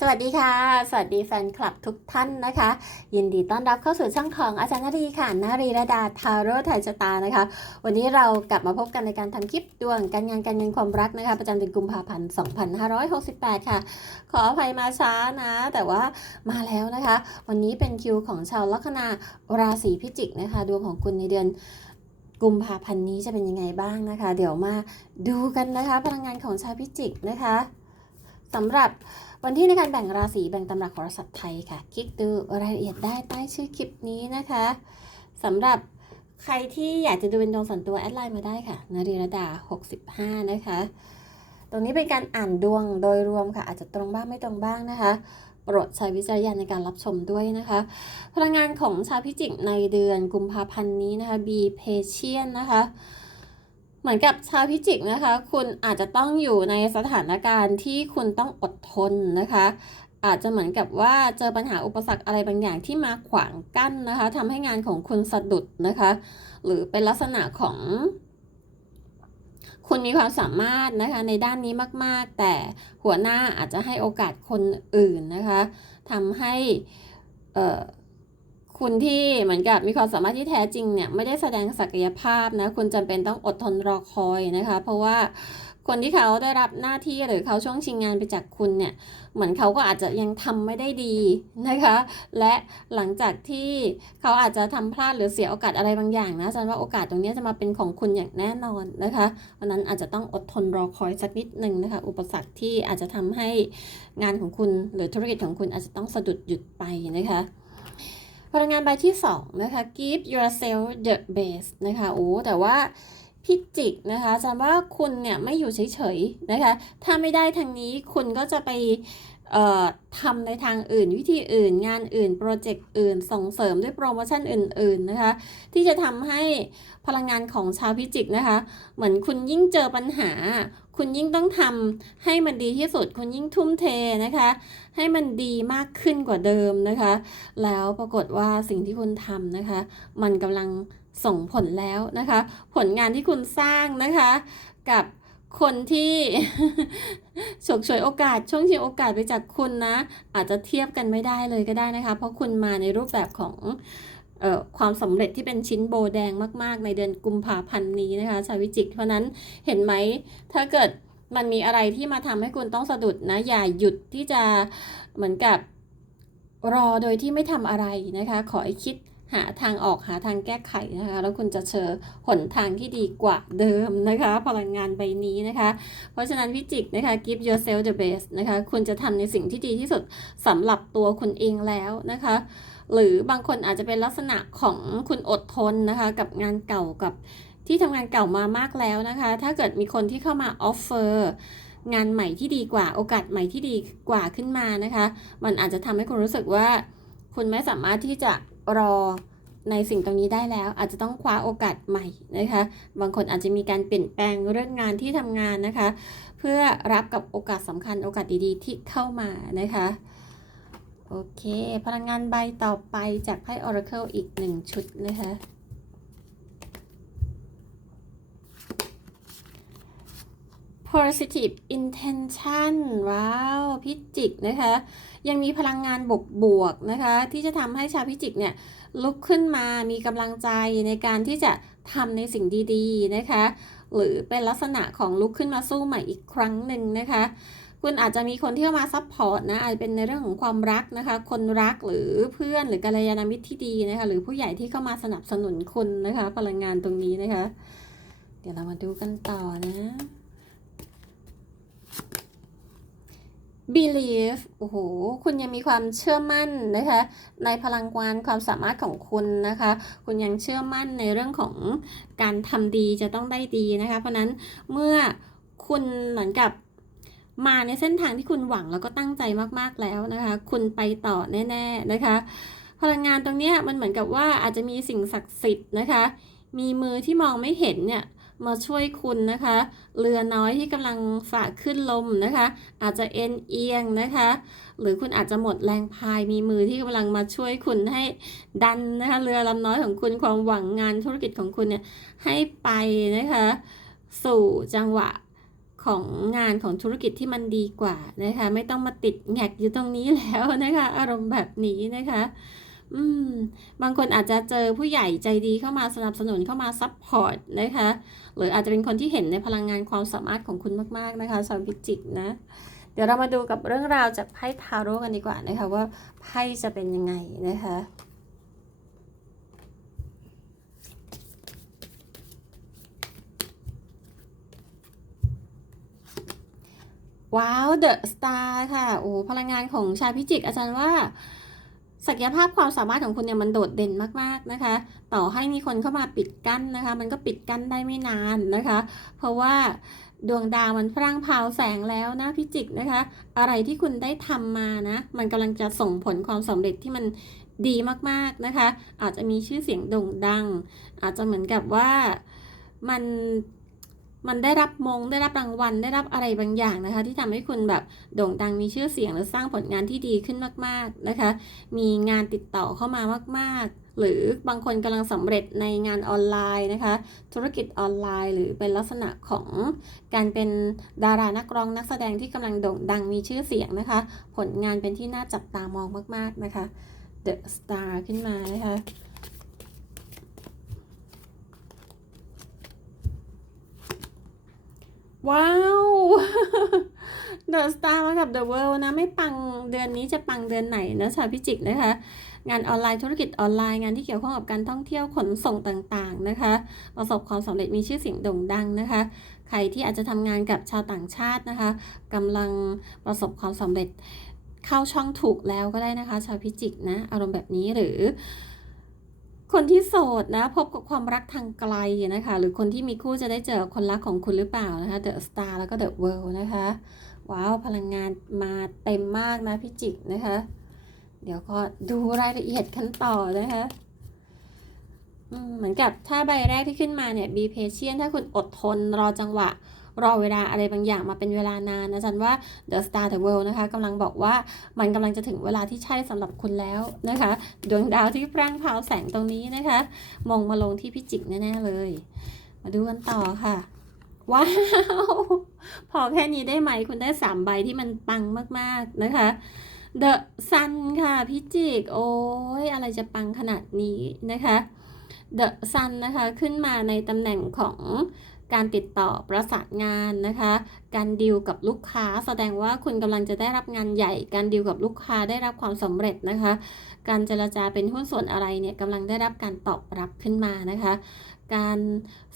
สวัสดีค่ะ สวัสดีแฟนคลับทุกท่านนะคะ ยินดีต้อนรับเข้าสู่ช่องของอาจารย์นารีค่ะนารีระดาทาโร่ไทยชะตานะคะ วันนี้เรากลับมาพบกันในการทำคลิปดวงการงานการเงินความรักนะคะ ประจำเดือนกุมภาพันธ์ 2568 ค่ะ ขออภัยมาช้านะ แต่ว่ามาแล้วนะคะ วันนี้เป็นคิวของชาวลัคนาราศีพิจิกนะคะ ดวงของคุณในเดือนกุมภาพันธ์นี้จะเป็นยังไงบ้างนะคะ เดี๋ยวมาดูกันนะคะ พลังงานของชาวพิจิกนะคะสำหรับ วันที่ในการแบ่งราศีแบ่งตำราของสัตว์ไทยค่ะ คลิกดูรายละเอียดได้ใต้ชื่อคลิปนี้นะคะสำหรับใครที่อยากจะดูเป็นดวงส่วนตัวแอดไลน์มาได้ค่ะนารีรดา 65 นะคะ ตรงนี้เป็นการอ่านดวงโดยรวมค่ะ อาจจะตรงบ้างไม่ตรงบ้างนะคะโปรดใช้วิจารณญาณในการรับชมด้วยนะคะ พลังงานของชาวพิจิกในเดือนกุมภาพันธ์นี้นะคะ be patient นะคะ เหมือนกับชาวพิจิกนะคะ คุณอาจจะต้องอยู่ในสถานการณ์ที่คุณต้องอดทนนะคะอาจจะเหมือนกับว่าเจอปัญหาอุปสรรคอะไรบางอย่างที่มาขวางกั้นนะคะทำให้งานของคุณสะดุดนะคะ หรือเป็นลักษณะของ คุณมีความสามารถนะคะในด้านนี้มาก ๆ แต่หัวหน้าอาจจะให้โอกาสคนอื่นนะคะทำให้เอ่อ คุณที่เหมือนกับมีความสามารถที่แท้จริงเนี่ยไม่ได้แสดงศักยภาพนะคุณจำเป็นต้องอดทนรอคอยนะคะ เพราะว่าคนที่เขาได้รับหน้าที่หรือเขาช่วงชิงงานไปจากคุณเนี่ยเหมือนเขาก็อาจจะยังทำไม่ได้ดีนะคะ และหลังจากที่เขาอาจจะทำพลาดหรือเสียโอกาสอะไรบางอย่างนะฉันว่าโอกาสตรงนี้จะมาเป็นของคุณอย่างแน่นอนนะคะเพราะนั้นอาจจะต้องอดทนรอคอยสักนิดหนึ่งนะคะ อุปสรรคที่อาจจะทำให้งานของคุณหรือธุรกิจของคุณอาจจะต้องสะดุดหยุดไปนะคะ พลังงานใบที่2นะคะ give yourself the best นะคะโอ้แต่ว่าพิจิกนะคะอาจารย์ว่าคุณเนี่ยไม่อยู่เฉยๆนะคะ ถ้าไม่ได้ทางนี้คุณก็จะไป ทำในทางอื่น วิธีอื่น งานอื่น โปรเจกต์อื่น ส่งเสริมด้วยโปรโมชั่นอื่น ๆ นะคะ ที่จะทำให้พลังงานของชาวพิจิกนะคะ เหมือนคุณยิ่งเจอปัญหา คุณยิ่งต้องทำให้มันดีที่สุด คุณยิ่งทุ่มเทนะคะ ให้มันดีมากขึ้นกว่าเดิมนะคะ แล้วปรากฏว่าสิ่งที่คุณทำนะคะ มันกำลังส่งผลแล้วนะคะ ผลงานที่คุณสร้างนะคะ กับ คนที่ฉกฉวยโอกาส ช่วงชิงโอกาสไปจากคุณนะ อาจจะเทียบกันไม่ได้เลยก็ได้นะคะ เพราะคุณมาในรูปแบบของออความสำเร็จที่เป็นชิ้นโบแดงมาก ๆ ในเดือนกุมภาพันธ์นี้นะคะ ชาววิจิก เพราะนั้นเห็นไหมถ้าเกิดมันมีอะไรที่มาทำให้คุณต้องสะดุดนะ อย่าหยุดที่จะเหมือนกับรอโดยที่ไม่ทำอะไรนะคะ ขอให้คิด หาทางออกหาทางแก้ไขนะคะ แล้วคุณจะเจอหนทางที่ดีกว่าเดิมนะคะ พลังงานใบนี้นะคะ เพราะฉะนั้นพิจิกนะคะ give yourself the best นะคะ คุณจะทำในสิ่งที่ดีที่สุดสำหรับตัวคุณเองแล้วนะคะ หรือบางคนอาจจะเป็นลักษณะของคุณอดทนนะคะ กับงานเก่ากับที่ทำงานเก่ามามากแล้วนะคะ ถ้าเกิดมีคนที่เข้ามาออฟเฟอร์งานใหม่ที่ดีกว่าโอกาสใหม่ที่ดีกว่าขึ้นมานะคะ มันอาจจะทำให้คุณรู้สึกว่า คุณไม่สามารถที่จะ รอในสิ่งตรงนี้ได้แล้ว อาจจะต้องคว้าโอกาสใหม่นะคะ บางคนอาจจะมีการเปลี่ยนแปลงเรื่องงานที่ทำงานนะคะ เพื่อรับกับโอกาสสำคัญโอกาสดีๆ ที่เข้ามานะคะโอเค พลังงานใบต่อไปจากไพ่ Oracle อีกหนึ่งชุดนะคะ positive intention ว้าว พิจิกนะคะ ยังมีพลังงานบวกบวกๆนะคะ ที่จะทำให้ชาวพิจิกเนี่ยลุกขึ้นมามีกำลังใจในการที่จะทำในสิ่งดีๆนะคะ หรือเป็นลักษณะของลุกขึ้นมาสู้ใหม่อีกครั้งหนึ่งนะคะ คุณอาจจะมีคนที่เข้ามาซัพพอร์ตนะอาจจะเป็นในเรื่องของความรักนะคะ คนรักหรือเพื่อนหรือกัลยาณมิตรที่ดีนะคะ หรือผู้ใหญ่ที่เข้ามาสนับสนุนคุณนะคะ พลังงานตรงนี้นะคะ เดี๋ยวเรามาดูกันต่อนะ believe โอ้โห คุณยังมีความเชื่อมั่นนะคะ ในพลังงานความสามารถของคุณนะคะ คุณยังเชื่อมั่นในเรื่องของการทำดีจะต้องได้ดีนะคะ เพราะนั้นเมื่อคุณเหมือนกับมาในเส้นทางที่คุณหวังแล้วก็ตั้งใจมากๆแล้วนะคะ คุณไปต่อแน่ ๆนะคะ พลังงานตรงนี้มันเหมือนกับว่าอาจจะมีสิ่งศักดิ์สิทธิ์นะคะ มีมือที่มองไม่เห็นเนี่ย มาช่วยคุณนะคะ เรือน้อยที่กำลังฝ่าขึ้นลมนะคะ อาจจะเอ็นเอียงนะคะ หรือคุณอาจจะหมดแรงพายมีมือที่กำลังมาช่วยคุณให้ดันนะคะเรือลำน้อยของคุณความหวังงานธุรกิจของคุณเนี่ยให้ไปนะคะ สู่จังหวะขของงานของธุรกิจที่มันดีกว่านะคะ ไม่ต้องมาติดแงกอยู่ตรงนี้แล้วนะคะ อารมณ์แบบนี้นะคะ อืม บางคนอาจจะเจอผู้ใหญ่ใจดีเข้ามาสนับสนุนเข้ามาซัพพอร์ตนะคะ หรืออาจจะเป็นคนที่เห็นในพลังงานความสามารถของคุณมาก ๆ นะคะชาวพิจิกนะ เดี๋ยวเรามาดูกับเรื่องราวจากไพ่ทาโร่กันดีกว่านะคะว่าไพ่จะเป็นยังไงนะคะว้าวเดอะสตาร์ค่ะ โอ้พลังงานของชาวพิจิก อาจารย์ว่า ศักยภาพความสามารถของคุณเนี่ยมันโดดเด่นมากๆนะคะ ต่อให้มีคนเข้ามาปิดกั้นนะคะ มันก็ปิดกั้นได้ไม่นานนะคะ เพราะว่าดวงดาวมันพร่างพาวแสงแล้วนะพิจิกนะคะ อะไรที่คุณได้ทำมานะ มันกำลังจะส่งผลความสำเร็จที่มันดีมากๆนะคะ อาจจะมีชื่อเสียงโด่งดัง อาจจะเหมือนกับว่ามัน มันได้รับมงได้รับรางวัลได้รับอะไรบางอย่างนะคะ ที่ทำให้คุณแบบโด่งดังมีชื่อเสียง หรือสร้างผลงานที่ดีขึ้นมาก ๆนะคะ มีงานติดต่อเข้ามามาก ๆ หรือบางคนกำลังสำเร็จในงานออนไลน์นะคะ ธุรกิจออนไลน์ หรือเป็นลักษณะของการเป็นดารานักร้องนักแสดงที่กำลังโด่งดังมีชื่อเสียงนะคะ ผลงานเป็นที่น่าจับตามองมาก ๆนะคะ The Star ขึ้นมานะคะ ว้าว The Star มากับ The World นะ ไม่ปังเดือนนี้จะปังเดือนไหนนะชาวพิจิกนะคะ งานออนไลน์ธุรกิจออนไลน์งานที่เกี่ยวข้องกับการท่องเที่ยวขนส่งต่างๆนะคะ ประสบความสำเร็จมีชื่อเสียงโด่งดังนะคะ ใครที่อาจจะทำงานกับชาวต่างชาตินะคะกำลังประสบความสำเร็จเข้าช่องถูกแล้วก็ได้นะคะ ชาวพิจิกนะอารมณ์แบบนี้หรือ คนที่โสดนะ พบกับความรักทางไกลนะคะ หรือคนที่มีคู่จะได้เจอคนรักของคุณหรือเปล่านะคะ The Star แล้วก็ The World นะคะ ว้าวพลังงานมาเต็มมากนะพิจิกนะคะ เดี๋ยวก็ดูรายละเอียดกันต่อนะคะเหมือนกับถ้าใบแรกที่ขึ้นมาเนี่ย be patient ถ้าคุณอดทนรอจังหวะ รอเวลาอะไรบางอย่างมาเป็นเวลานานนะจันว่า The Star The World นะคะกำลังบอกว่ามันกำลังจะถึงเวลาที่ใช่สำหรับคุณแล้วนะคะ ดวงดาวที่พร่างพราวแสงตรงนี้นะคะ มองมาลงที่พิจิกแน่ๆเลย มาดูกันต่อค่ะว้าวพอแค่นี้ได้ไหมคุณได้สามใบที่มันปังมากๆนะคะ The Sun ค่ะพิจิก โอ้ยอะไรจะปังขนาดนี้นะคะ The Sun นะคะ ขึ้นมาในตำแหน่งของ การติดต่อประสานงานนะคะ การดีลกับลูกค้า แสดงว่าคุณกำลังจะได้รับงานใหญ่ การดีลกับลูกค้าได้รับความสำเร็จนะคะ การเจรจาเป็นหุ้นส่วนอะไรเนี่ยกำลังได้รับการตอบรับขึ้นมานะคะ การ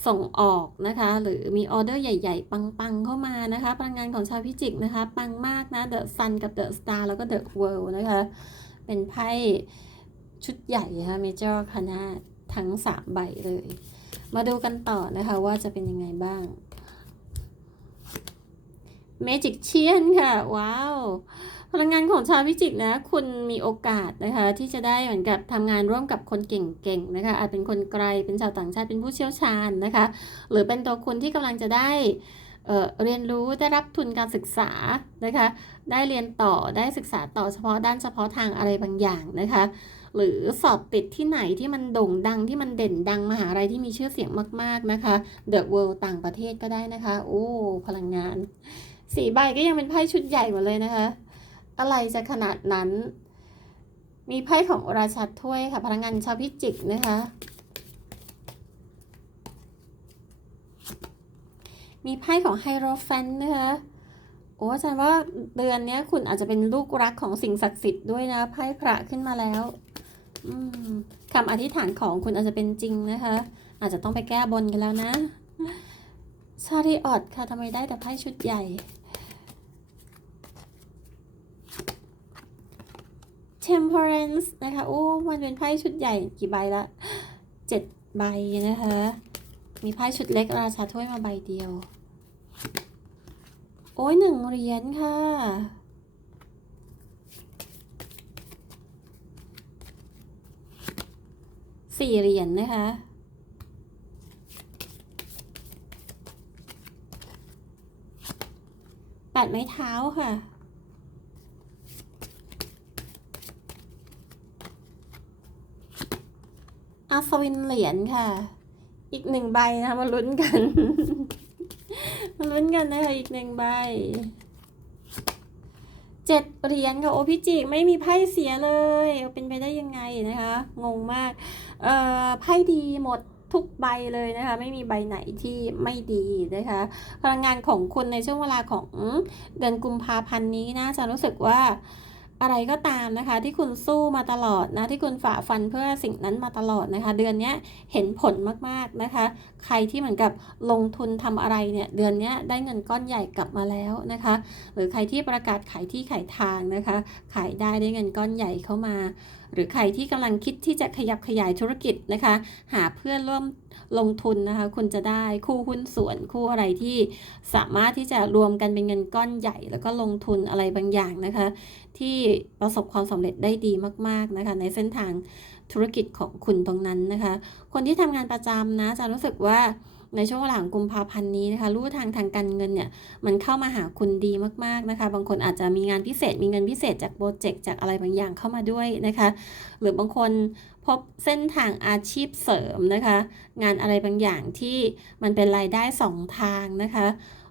ส่งออกนะคะ หรือมีออเดอร์ใหญ่ ๆ ปังๆ เข้ามานะคะพลังงานของชาวพิจิกนะคะ ปังมากนะ The Sun กับ The Star แล้วก็ The World นะคะ เป็นไพ่ชุดใหญ่ค่ะเมเจอร์คณะทั้ง 3 ใบเลย มาดูกันต่อนะคะว่าจะเป็นยังไงบ้าง Magic เชียนค่ะ ว้าว พลังงานของชาวพิจิกนะ คุณมีโอกาสนะคะ ที่จะได้เหมือนกับทำงานร่วมกับคนเก่งๆนะคะ อาจเป็นคนไกลเป็นชาวต่างชาติเป็นผู้เชี่ยวชาญนะคะ หรือเป็นตัวคุณที่กำลังจะได้เเรียนรู้ได้รับทุนการศึกษานะคะ ได้เรียนต่อได้ศึกษาต่อเฉพาะด้านเฉพาะทางอะไรบางอย่างนะคะ หรือสอบติดที่ไหนที่มันโด่งดังที่มันเด่นดังมหาลัยที่มีชื่อเสียงมาก ๆ นะคะ The World ต่างประเทศก็ได้นะคะ โอ้พลังงานสีใบก็ยังเป็นไพ่ชุดใหญ่หมดเลยนะคะ อะไรจะขนาดนั้น มีไพ่ของราชาถ้วยค่ะพลังงานชาวพิจิกนะคะมีไพ่ของไฮโรแฟนนะคะ โอ้อาจารย์ว่าเดือนนี้คุณอาจจะเป็นลูกรักของสิ่งศักดิ์สิทธิ์ด้วยนะไพ่พระขึ้นมาแล้ว คำอธิษฐานของคุณอาจจะเป็นจริงนะคะ อาจจะต้องไปแก้บนกันแล้วนะชาริออดค่ะทำไมได้แต่ไพ่ชุดใหญ่ Temperance นะคะโอ้มันเป็นไพ่ชุดใหญ่กี่ใบละเจ็ดใบนะคะ มีไพ่ชุดเล็กราชาถ้วยมาใบเดียว โอ้ยหนึ่งเหรียญค่ะ สี่เหรียญนะคะ แปดไม้เท้าค่ะอัศวินเหรียญค่ะ อีกหนึ่งใบนะมาลุ้นกัน มาลุ้นกันนะคะอีกหนึ่งใบเจ็ดเหรียญค่ะโอพิจิกไม่มีไพ่เสียเลยเอาเป็นไปได้ยังไงนะคะ งงมากเอ่อ ไพ่ดีหมดทุกใบเลยนะคะไม่มีใบไหนที่ไม่ดีนะคะพลังงานของคุณในช่วงเวลาของเดือนกุมภาพันธ์นี้นะจะรู้สึกว่าอะไรก็ตามนะคะ ที่คุณสู้มาตลอดนะที่คุณฝ่าฟันเพื่อสิ่งนั้นมาตลอดนะคะ เดือนนี้เห็นผลมากๆนะคะ ใครที่เหมือนกับลงทุนทำอะไรเนี่ยเดือนนี้ได้เงินก้อนใหญ่กลับมาแล้วนะคะ หรือใครที่ประกาศขายที่ขายทางนะคะ ขายได้ได้เงินก้อนใหญ่เข้ามา หรือใครที่กำลังคิดที่จะขยับขยายธุรกิจนะคะ หาเพื่อนร่วมลงทุนนะคะ คุณจะได้คู่หุ้นส่วนคู่อะไรที่สามารถที่จะรวมกันเป็นเงินก้อนใหญ่ แล้วก็ลงทุนอะไรบางอย่างนะคะ ที่ประสบความสำเร็จได้ดีมาก ๆนะคะ ในเส้นทางธุรกิจของคุณตรงนั้นนะคะ คนที่ทำงานประจำนะจะรู้สึกว่า ในช่วงหลังกุมภาพันธ์นี้นะคะรู้ทางทางการเงินเนี่ยมันเข้ามาหาคุณดีมากๆนะคะ บางคนอาจจะมีงานพิเศษมีเงินพิเศษจากโปรเจกต์จากอะไรบางอย่างเข้ามาด้วยนะคะ หรือบางคนพบเส้นทางอาชีพเสริมนะคะ งานอะไรบางอย่างที่มันเป็นรายได้สองทางนะคะ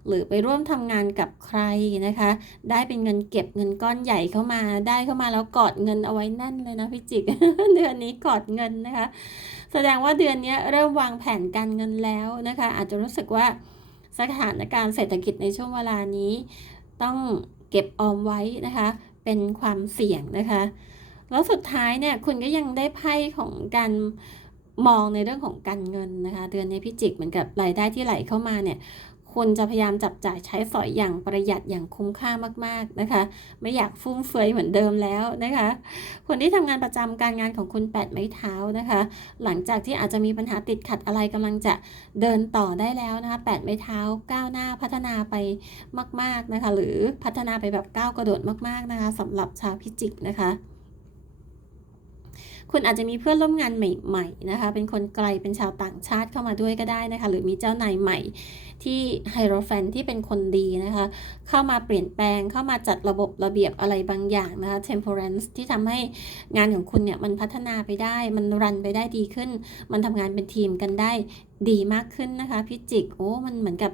หรือไปร่วมทำงานกับใครนะคะ ได้เป็นเงินเก็บเงินก้อนใหญ่เข้ามา ได้เข้ามาแล้วกอดเงินเอาไว้แน่นเลยนะพี่จิก เดือนนี้กอดเงินนะคะ แสดงว่าเดือนนี้เริ่มวางแผนการเงินแล้วนะคะ อาจจะรู้สึกว่าสถานการณ์เศรษฐกิจในช่วงเวลานี้ ต้องเก็บออมไว้นะคะ เป็นความเสี่ยงนะคะ แล้วสุดท้ายเนี่ยคุณก็ยังได้ไพ่ของการมองในเรื่องของการเงินนะคะ เดือนนี้พี่จิกเหมือนกับรายได้ที่ไหลเข้ามาเนี่ย คุณจะพยายามจับจ่ายใช้สอยอย่างประหยัดอย่างคุ้มค่ามากๆนะคะ ไม่อยากฟุ่มเฟือยเหมือนเดิมแล้วนะคะ คนที่ทำงานประจำการงานของคุณแปดไม้เท้านะคะ หลังจากที่อาจจะมีปัญหาติดขัดอะไรกำลังจะเดินต่อได้แล้วนะคะแปดไม้เท้าก้าวหน้าพัฒนาไปมาก ๆนะคะ หรือพัฒนาไปแบบก้าวกระโดดมากๆนะคะสำหรับชาวพิจิกนะคะคุณอาจจะมีเพื่อนร่วมงานใหม่ ๆ นะคะ เป็นคนไกล เป็นชาวต่างชาติเข้ามาด้วยก็ได้นะคะ หรือมีเจ้านายใหม่ ที่ไฮโรแฟนที่เป็นคนดีนะคะ เข้ามาเปลี่ยนแปลงเข้ามาจัดระบบระเบียบอะไรบางอย่างนะคะ temperance ที่ทำให้งานของคุณเนี่ยมันพัฒนาไปได้ มันรันไปได้ดีขึ้น มันทำงานเป็นทีมกันได้ดีมากขึ้นนะคะพิจิกโอ้มันเหมือนกับ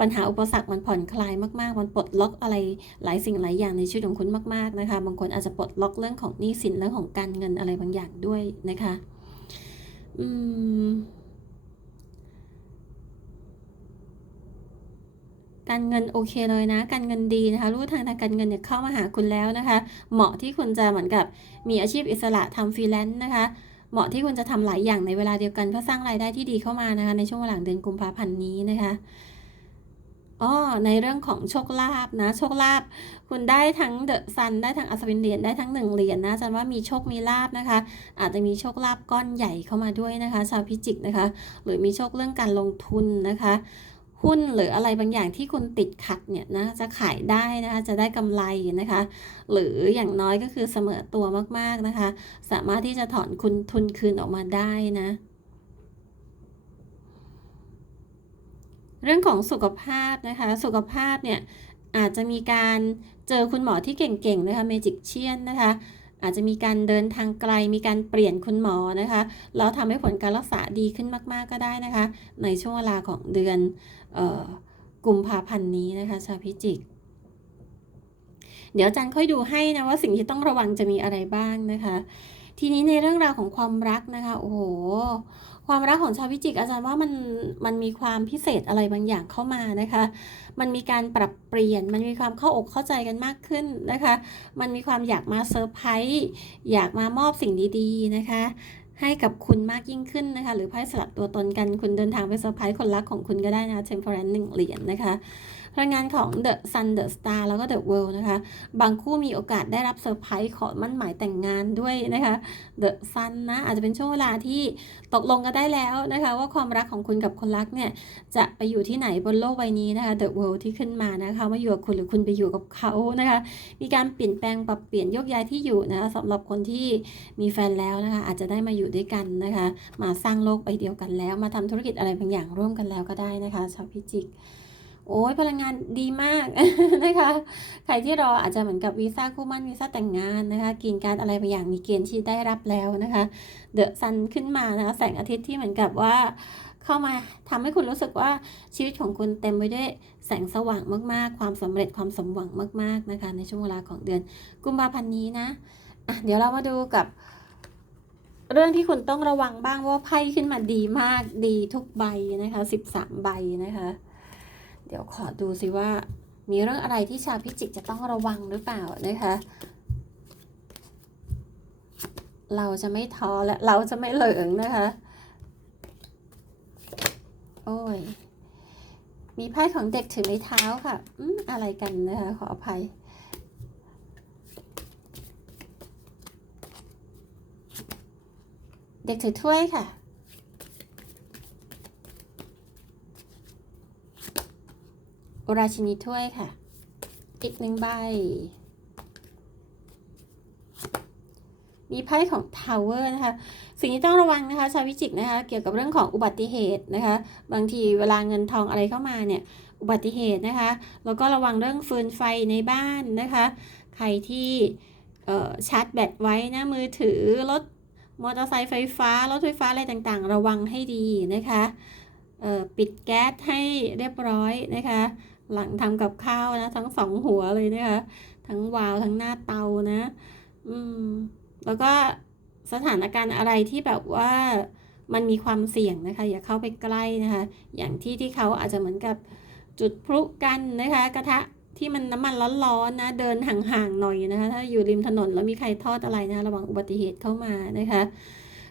ปัญหาอุปสรรคมันผ่อนคลายมากๆ มันปลดล็อกอะไรหลายสิ่งหลายอย่างในชีวิตของคุณมากๆนะคะ บางคนอาจจะปลดล็อกเรื่องของหนี้สินเรื่องของการเงินอะไรบางอย่างด้วยนะคะ อืม การเงินโอเคเลยนะ การเงินดีนะคะรู้ทางทางการเงินเนี่ยเข้ามาหาคุณแล้วนะคะ เหมาะที่คุณจะเหมือนกับมีอาชีพอิสระทำฟรีแลนซ์นะคะ เหมาะที่คุณจะทำหลายอย่างในเวลาเดียวกันเพื่อสร้างรายได้ที่ดีเข้ามานะคะในช่วงหลังเดือนกุมภาพันธ์นี้นะคะอ๋อในเรื่องของโชคลาภนะโชคลาภคุณได้ทั้งเดอะซันได้ทั้งอัศวินเหรียญได้ทั้งหนึ่งเหรียญนะจันว่ามีโชคมีลาภนะคะ อาจจะมีโชคลาภก้อนใหญ่เข้ามาด้วยนะคะ ชาวพิจิกนะคะ หรือมีโชคเรื่องการลงทุนนะคะ หุ้นหรืออะไรบางอย่างที่คุณติดขัดเนี่ยนะจะขายได้นะคะจะได้กำไรนะคะ หรืออย่างน้อยก็คือเสมอตัวมากๆนะคะ สามารถที่จะถอนคุณทุนคืนออกมาได้นะเรื่องของสุขภาพนะคะ สุขภาพเนี่ยอาจจะมีการเจอคุณหมอที่เก่งๆนะคะเมจิกเชียนนะคะ อาจจะมีการเดินทางไกลมีการเปลี่ยนคุณหมอนะคะแล้วทำให้ผลการรักษาดีขึ้นมาก ๆ ก็ได้นะคะ ในช่วงเวลาของเดือนอ่อกุมภาพันธ์นี้นะคะชาวพิจิก เดี๋ยวอาจันค่อยดูให้นะว่าสิ่งที่ต้องระวังจะมีอะไรบ้างนะคะ ทีนี้ในเรื่องราวของความรักนะคะโอ้โห ความรักของชาวพิจิกอาจารย์ว่ามันมันมีความพิเศษอะไรบางอย่างเข้ามานะคะ มันมีการปรับเปลี่ยน มันมีความเข้าอกเข้าใจกันมากขึ้นนะคะ มันมีความอยากมาเซอร์ไพรส์อยากมามอบสิ่งดีๆนะคะ ให้กับคุณมากยิ่งขึ้นนะคะ หรือไพ่สลับตัวตนกันคุณเดินทางไปเซอร์ไพรส์คนรักของคุณก็ได้นะคะ temperance หนึ่งเหรียญนะคะ พลังงานของ The Sun The Star แล้วก็ The World นะคะ บางคู่มีโอกาสได้รับเซอร์ไพรส์ขอมั่นหมายแต่งงานด้วยนะคะ The Sun นะอาจจะเป็นช่วงเวลาที่ตกลงกันได้แล้วนะคะ ว่าความรักของคุณกับคนรักเนี่ย จะไปอยู่ที่ไหนบนโลกใบนี้นะคะ The World ที่ขึ้นมานะคะว่าอยู่กับคุณหรือคุณไปอยู่กับเขานะคะ มีการเปลี่ยนแปลงปรับเปลี่ยนยกย้ายที่อยู่นะคะสำหรับคนที่มีแฟนแล้วนะคะ อาจจะได้มาอยู่ด้วยกันนะคะ มาสร้างโลกใบเดียวกันแล้ว มาทำธุรกิจอะไรบางอย่างร่วมกันแล้วก็ได้นะคะชาวพิจิก โอ้ยพลังงานดีมากนะคะ ใครที่รออาจจะเหมือนกับวีซ่าคู่มั่นวีซ่าแต่งงานนะคะกินการอะไรบางอย่างมีเกณฑ์ที่ได้รับแล้วนะคะ เดอะซันขึ้นมานะคะแสงอาทิตย์ที่เหมือนกับว่าเข้ามาทำให้คุณรู้สึกว่าชีวิตของคุณเต็มไปด้วยแสงสว่างมากๆ ความสำเร็จความสมหวังมาก ๆนะคะ ในช่วงเวลาของเดือนกุมภาพันธ์นี้นะะเดี๋ยวเรามาดูกับเรื่องที่คุณต้องระวังบ้างว่าไพ่ขึ้นมาดีมากดีทุกใบนะคะสิบสามใบนะคะ เดี๋ยวขอดูสิว่า มีเรื่องอะไรที่ชาวพิจิกจะต้องระวังหรือเปล่านะคะ เราจะไม่ท้อและเราจะไม่เหลิงนะคะ โอ้ย มีไพ่ของเด็กถือไม้เท้าค่ะอืมอะไรกันนะคะ ขออภัยเด็กถือถ้วยค่ะ ราชินีถ้วยค่ะ อีกหนึ่งใบ มีไพ่ของ Tower นะคะ สิ่งที่ต้องระวังนะคะ ชาวพิจิกนะคะ เกี่ยวกับเรื่องของอุบัติเหตุนะคะ บางทีเวลาเงินทองอะไรเข้ามาเนี่ย อุบัติเหตุนะคะ แล้วก็ระวังเรื่องฟืนไฟในบ้านนะคะ ใครที่ชาร์จแบตไว้นะมือถือรถมอเตอร์ไซค์ไฟฟ้ารถไฟฟ้าอะไรต่างๆ ระวังให้ดีนะคะปิดแก๊สให้เรียบร้อยนะคะ หลังทำกับข้าวนะ ทั้งสองหัวเลยนะคะ ทั้งวาวทั้งหน้าเตานะ อืม แล้วก็สถานการณ์อะไรที่แบบว่ามันมีความเสี่ยงนะคะ อย่าเข้าไปใกล้นะคะ อย่างที่ที่เขาอาจจะเหมือนกับจุดพลุกันนะคะ กระทะที่มันน้ำมันร้อนๆนะ เดินห่างๆหน่อยนะคะ ถ้าอยู่ริมถนนแล้วมีใครทอดอะไรนะ ระวังอุบัติเหตุเข้ามานะคะ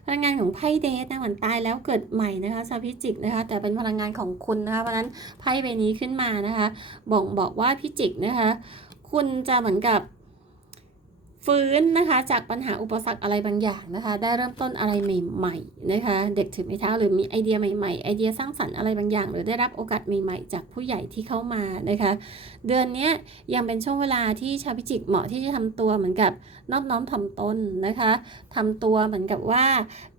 พลังงานของไพ่เดทนะเหมือนตายแล้วเกิดใหม่นะคะชาวพิจิกนะคะ แต่เป็นพลังงานของคุณนะคะเพราะฉะนั้นไพ่ใบนี้ขึ้นมานะคะ บ่งบอกว่าพิจิกนะคะ คุณจะเหมือนกับ ฟื้นนะคะจากปัญหาอุปสรรคอะไรบางอย่างนะคะ ได้เริ่มต้นอะไรใหม่ๆนะคะ เด็กถือไม้เท้าหรือมีไอเดียใหม่ๆไอเดียสร้างสรรค์อะไรบางอย่าง หรือได้รับโอกาสใหม่ๆ จากผู้ใหญ่ที่เข้ามานะคะ เดือนนี้ยังเป็นช่วงเวลาที่ชาวพิจิกเหมาะที่จะทำตัวเหมือนกับนอบน้อมถ่อมตนนะคะทำตัวเหมือนกับว่า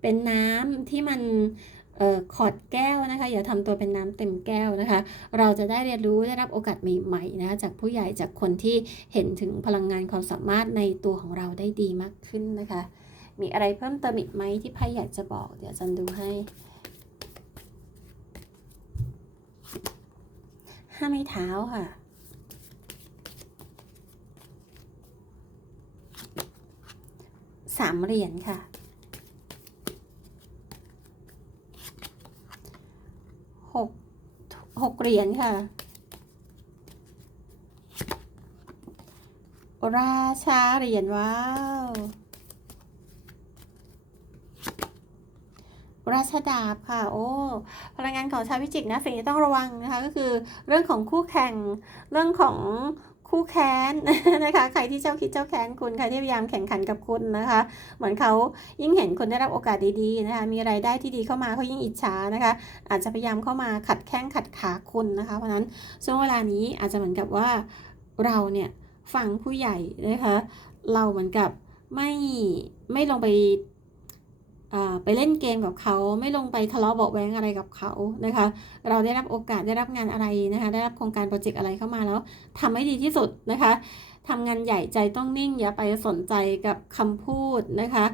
เป็นน้ำที่มัน ออขอดแก้วนะคะอย่าทำตัวเป็นน้ำเต็มแก้วนะคะ เราจะได้เรียนรู้ได้รับโอกาสใหม่ๆนะคะจากผู้ใหญ่จากคนที่เห็นถึงพลังงานความสามารถในตัวของเราได้ดีมากขึ้นนะคะ มีอะไรเพิ่มเติมอีกไหมที่ไพ่อยากจะบอก เดี๋ยวจันดูให้ห้าไม้เท้าค่ะสามเหรียญค่ะ หกหกเหรียญค่ะ ราชาเหรียญว้าว ราชดาบค่ะ โอ้พลังงานของชาวพิจิกนะสิ่งที่ต้องระวังนะคะ ก็คือเรื่องของคู่แข่งเรื่องของ คู่แค้นนะคะ ใครที่เจ้าคิดเจ้าแค้นคุณ ใครที่พยายามแข่งขันกับคุณนะคะ เหมือนเขายิ่งเห็นคุณได้รับโอกาสดีๆนะคะ มีรายได้ที่ดีเข้ามาเขายิ่งอิจฉานะคะ อาจจะพยายามเข้ามาขัดแข้งขัดขาคุณนะคะ เพราะนั้นช่วงเวลานี้อาจจะเหมือนกับว่าเราเนี่ยฟังผู้ใหญ่นะคะ เราเหมือนกับไม่ไม่ลงไป ไปเล่นเกมกับเขาไม่ลงไปทะเลาะเบาะแว้งอะไรกับเขานะคะ เราได้รับโอกาสได้รับงานอะไรนะคะ ได้รับโครงการโปรเจกต์อะไรเข้ามาแล้วทำให้ดีที่สุดนะคะทำงานใหญ่ใจต้องนิ่งอย่าไปสนใจกับคำพูดนะคะ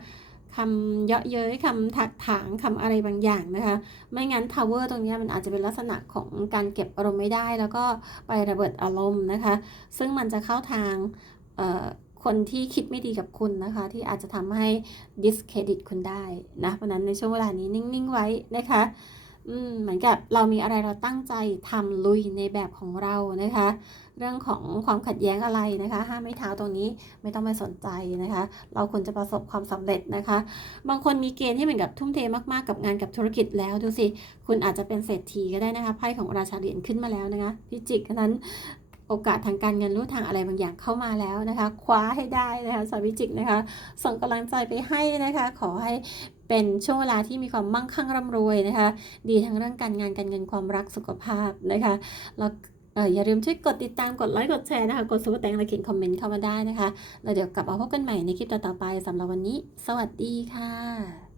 คำเยาะเย้ยคำถักถางคำอะไรบางอย่างนะคะ ไม่งั้น power ตรงนี้มันอาจจะเป็นลักษณะของการเก็บอารมณ์ไม่ได้ แล้วก็ไประเบิดอารมณ์นะคะ ซึ่งมันจะเข้าทาง คนที่คิดไม่ดีกับคุณนะคะ ที่อาจจะทำให้ discredit คุณได้นะเพราะนั้นในช่วงเวลานี้นิ่ง ๆ ไว้นะคะเหมือนกับเรามีอะไรเราตั้งใจทำลุยในแบบของเรานะคะ เรื่องของความขัดแย้งอะไรนะคะ ห้ามไม่เท้าตรงนี้ไม่ต้องไปสนใจนะคะ เราควรจะประสบความสำเร็จนะคะ บางคนมีเกณฑ์ที่เหมือนกับทุ่มเทมากๆกับงานกับธุรกิจแล้วดูสิ คุณอาจจะเป็นเศรษฐีก็ได้นะคะไพ่ของราชาเหรียญขึ้นมาแล้วนะคะพิจิกนั้น โอกาสทางการเงินรู้ทางอะไรบางอย่างเข้ามาแล้วนะคะ คว้าให้ได้นะคะสาวิจิกนะคะ ส่งกำลังใจไปให้นะคะ ขอให้เป็นช่วงเวลาที่มีความมั่งคั่งร่ำรวยนะคะ ดีทั้งเรื่องการงานการเงินความรักสุขภาพนะคะแล้วเอ่ออย่าลืมช่วยกดติดตามกดไลค์กดแชร์นะคะ กดซุปเปอร์แตงและเขียนคอมเมนต์เข้ามาได้นะคะ แล้วเดี๋ยวกลับมาพบกันใหม่ในคลิปต่อๆไปสำหรับวันนี้ สวัสดีค่ะ